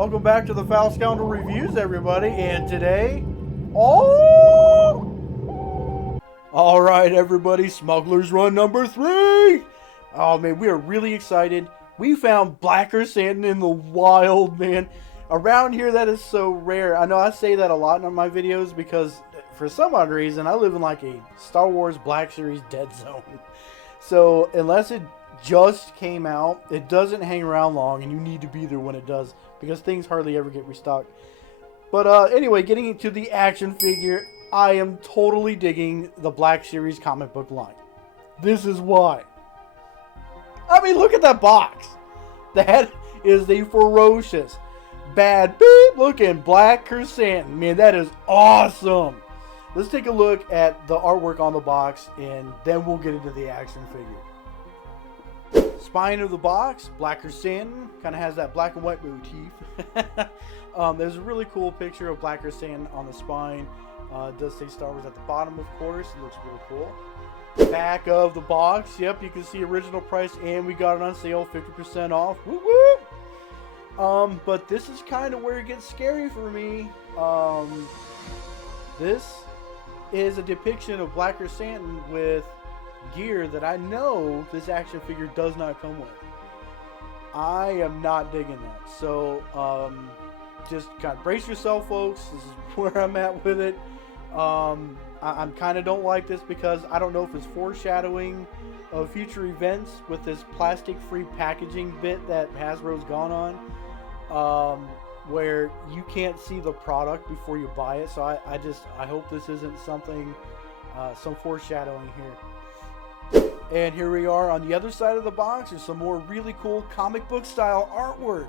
Welcome back to the Foul Scoundrel Reviews, everybody. And today, all right, everybody, Smuggler's Run number 3. Oh man, we are really excited. We found black krrsantan in the wild, man. Around here, that is so rare. I know I say that a lot in my videos because for some odd reason, I live in like a Star Wars Black Series dead zone. So unless it just came out, it doesn't hang around long, and you need to be there when it does because things hardly ever get restocked. But anyway, getting into the action figure, I am totally digging the Black Series comic book line. This is why. I mean, look at that box. That is the ferocious, bad beep looking black krrsantan. Man, that is awesome. Let's take a look at the artwork on the box, and then we'll get into the action figure. Spine of the box, black krrsantan, kind of has that black and white motif. There's a really cool picture of black krrsantan on the spine. It does say Star Wars at the bottom, of course. It looks really cool. Back of the box, yep, you can see original price, and we got it on sale, 50% off. Woo woo! But this is kind of where it gets scary for me. This is a depiction of black krrsantan with gear that I know this action figure does not come with. I am not digging that. So, just kind of brace yourself, folks. This is where I'm at with it. I'm kind of don't like this because I don't know if it's foreshadowing of future events with this plastic-free packaging bit that Hasbro's gone on, where you can't see the product before you buy it. So I hope this isn't something, some foreshadowing here. And here we are on the other side of the box. There's some more really cool comic book style artwork.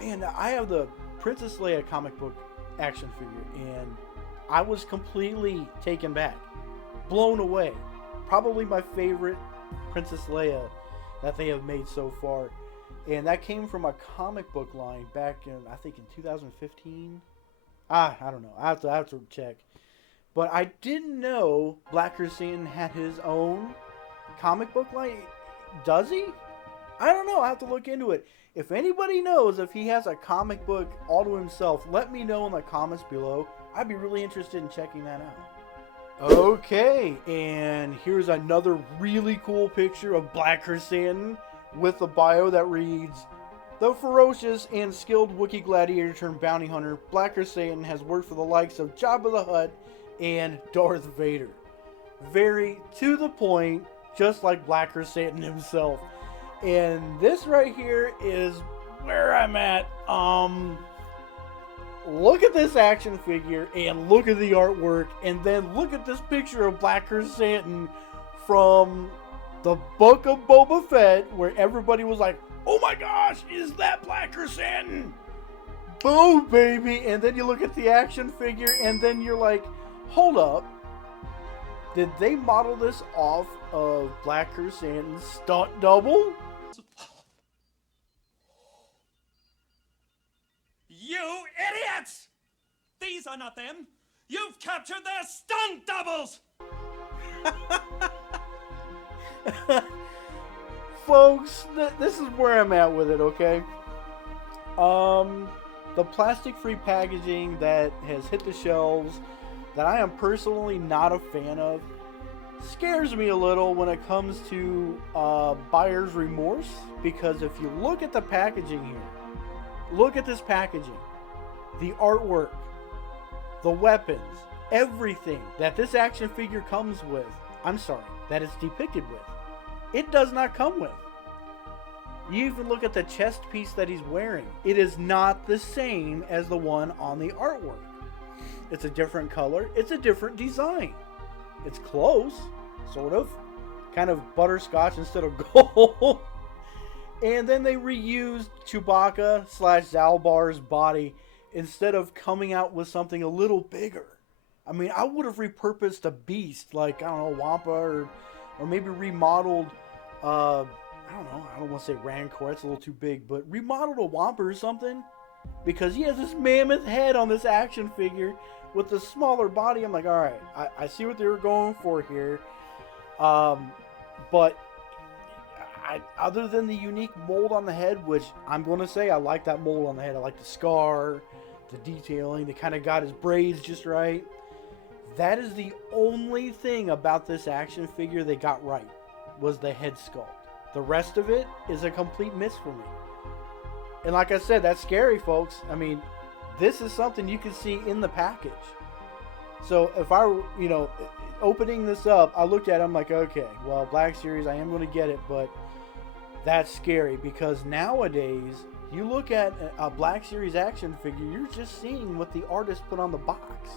Man, I have the Princess Leia comic book action figure, and I was completely taken back, blown away. Probably my favorite Princess Leia that they have made so far. And that came from a comic book line back in, I think in 2015. I don't know. I have to check. But I didn't know Black krrsantan had his own comic book line. Does he? I don't know. I have to look into it. If anybody knows if he has a comic book all to himself, let me know in the comments below. I'd be really interested in checking that out. Okay, and here's another really cool picture of black krrsantan with a bio that reads, "The ferocious and skilled Wookiee gladiator turned bounty hunter, Black krrsantan has worked for the likes of Jabba the Hutt and Darth Vader." Very to the point, just like Black krrsantan himself. And this right here is where I'm at. Look at this action figure and look at the artwork, and then look at this picture of Black krrsantan from the Book of Boba Fett, where everybody was like, "Oh my gosh, is that Black krrsantan?" Boom, baby! And then you look at the action figure, and then you're like, hold up. Did they model this off of Black krrsantan's stunt double? You idiots! These are not them! You've captured their stunt doubles! Folks, this is where I'm at with it, okay? The plastic-free packaging that has hit the shelves that I am personally not a fan of scares me a little when it comes to buyer's remorse, because if you look at the packaging here, look at this packaging, the artwork, the weapons, everything that this action figure comes with, I'm sorry, that it's depicted with, it does not come with. You even look at the chest piece that he's wearing. It is not the same as the one on the artwork. It's a different color. It's a different design. It's close, sort of. Kind of butterscotch instead of gold. And then they reused Chewbacca / Zalbar's body instead of coming out with something a little bigger. I mean, I would have repurposed a beast like, I don't know, Wampa, or maybe remodeled, I don't want to say Rancor, it's a little too big, but remodeled a Wampa or something, because he has this mammoth head on this action figure with the smaller body. I'm like, alright, I see what they were going for here, but other than the unique mold on the head, which I'm going to say I like that mold on the head. I like the scar, the detailing. They kind of got his braids just right. That is the only thing about this action figure they got right, was the head sculpt. The rest of it is a complete miss for me. And like I said, that's scary, folks. I mean, this is something you can see in the package. So if I were, opening this up, I looked at it, I'm like, okay, well, Black Series, I am going to get it, but that's scary because nowadays, you look at a Black Series action figure, you're just seeing what the artist put on the box.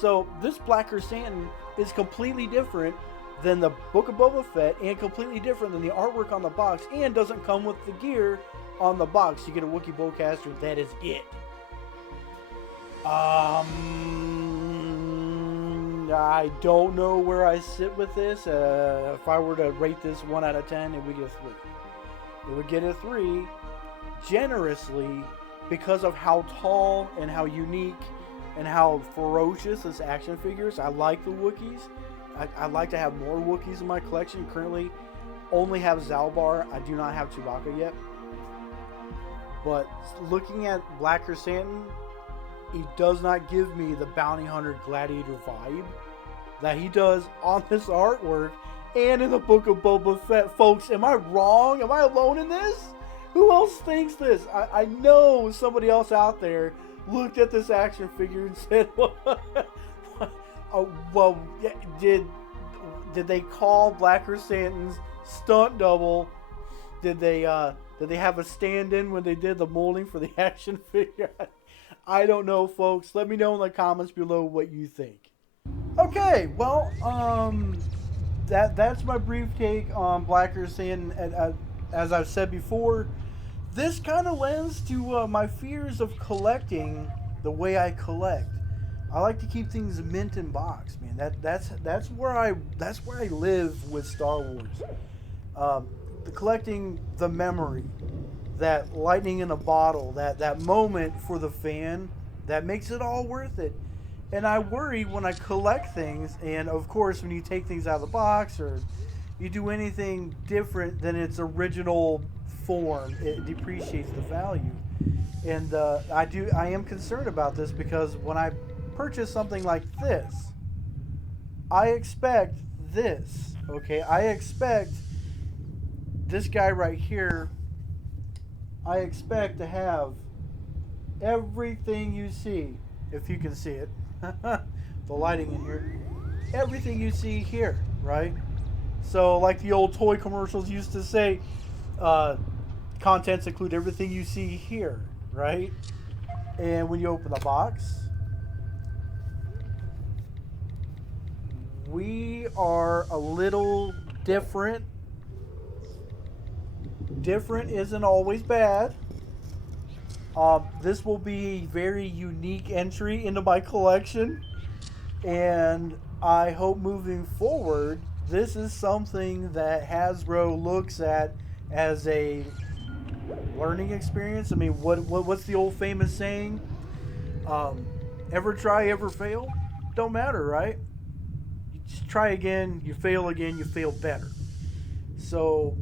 So this Black krrsantan is completely different than the Book of Boba Fett and completely different than the artwork on the box and doesn't come with the gear on the box. You get a Wookiee bowcaster, that is it. I don't know where I sit with this. If I were to rate this 1 out of 10, it would get a 3. It would get a 3 generously because of how tall and how unique and how ferocious this action figure is. I like the Wookiees. I'd like to have more Wookiees in my collection. Currently, only have Zalbar. I do not have Chewbacca yet. But looking at Black krrsantan, he does not give me the bounty hunter gladiator vibe that he does on this artwork and in the Book of Boba Fett. Folks, am I wrong? Am I alone in this? Who else thinks this? I know somebody else out there looked at this action figure and said, well, did they call Black krrsantan's stunt double? Did they have a stand-in when they did the molding for the action figure? I don't know, folks. Let me know in the comments below what you think. Okay, well, that's my brief take on Black krrsantan. As I've said before, this kind of lends to my fears of collecting the way I collect. I like to keep things mint in box, man. That's where I live with Star Wars. The collecting the memory, that lightning in a bottle, that moment for the fan, that makes it all worth it. And I worry when I collect things, and of course when you take things out of the box or you do anything different than its original form, it depreciates the value. And I am concerned about this because when I purchase something like this, I expect this, okay? I expect this guy right here, I expect to have everything you see, if you can see it, the lighting in here, everything you see here, right? So like the old toy commercials used to say, contents include everything you see here, right? And when you open the box, we are a little different. Different isn't always bad. This will be a very unique entry into my collection, and I hope moving forward this is something that Hasbro looks at as a learning experience. I mean, what's the old famous saying? Ever try, ever fail? Don't matter, right? You just try again, you fail again, you fail better. So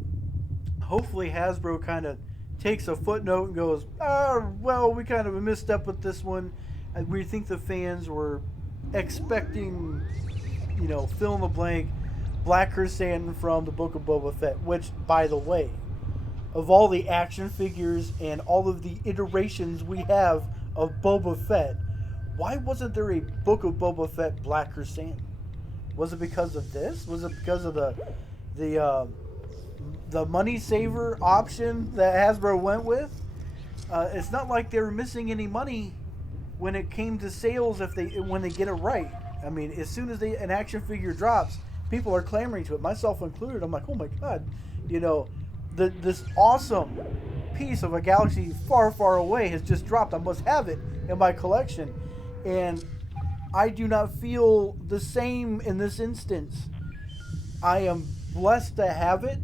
hopefully Hasbro kind of takes a footnote and goes, well, we kind of a misstep with this one. And we think the fans were expecting, fill in the blank, Black krrsantan from the Book of Boba Fett, which, by the way, of all the action figures and all of the iterations we have of Boba Fett, why wasn't there a Book of Boba Fett Black krrsantan? Was it because of this? Was it because of the money saver option that Hasbro went with? It's not like they were missing any money when it came to sales when they get it right. I mean, as soon as an action figure drops, people are clamoring to it, myself included. I'm like, oh my god, this awesome piece of a galaxy far, far away has just dropped. I must have it in my collection. And I do not feel the same in this instance. I am blessed to have it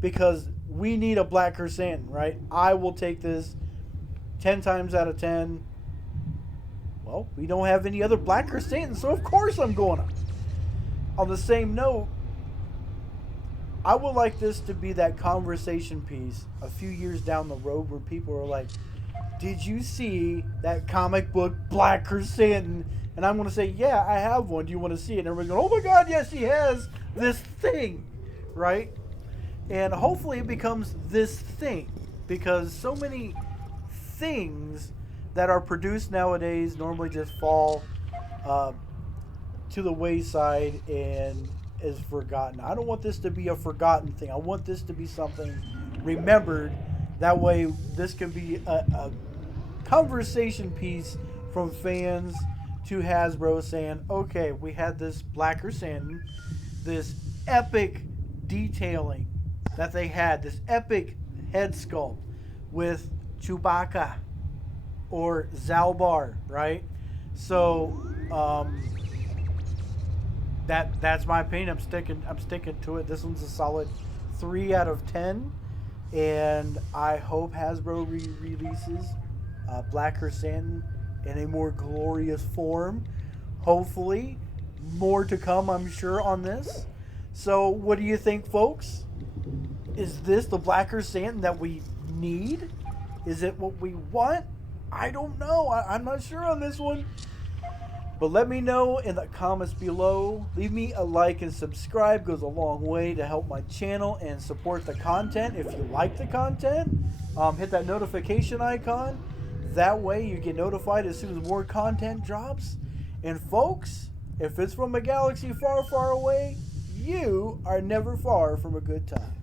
because we need a Black krrsantan, right? I will take this 10 times out of 10. Well, we don't have any other Black krrsantan, so of course I'm going to. On the same note, I would like this to be that conversation piece a few years down the road where people are like, did you see that comic book Black Krrsantan? And I'm going to say, yeah, I have one. Do you want to see it? And everybody's going, oh my God, yes, he has this thing, right? And hopefully it becomes this thing, because so many things that are produced nowadays normally just fall uh, to the wayside and is forgotten. I don't want this to be a forgotten thing. I want this to be something remembered. That way, this can be a conversation piece from fans to Hasbro saying, okay, we had this Black Krrsantan, this epic detailing that they had, this epic head sculpt with Chewbacca or Zalbar, right? So that's my opinion. I'm sticking to it. This one's a solid 3 out of 10, and I hope Hasbro releases Black Krrsantan in a more glorious form. Hopefully, more to come, I'm sure, on this. So, what do you think, folks? Is this the Black Krrsantan that we need? Is it what we want? I don't know. I'm not sure on this one. But let me know in the comments below. Leave me a like and subscribe. Goes a long way to help my channel and support the content. If you like the content, hit that notification icon. That way you get notified as soon as more content drops. And folks, if it's from a galaxy far, far away, you are never far from a good time.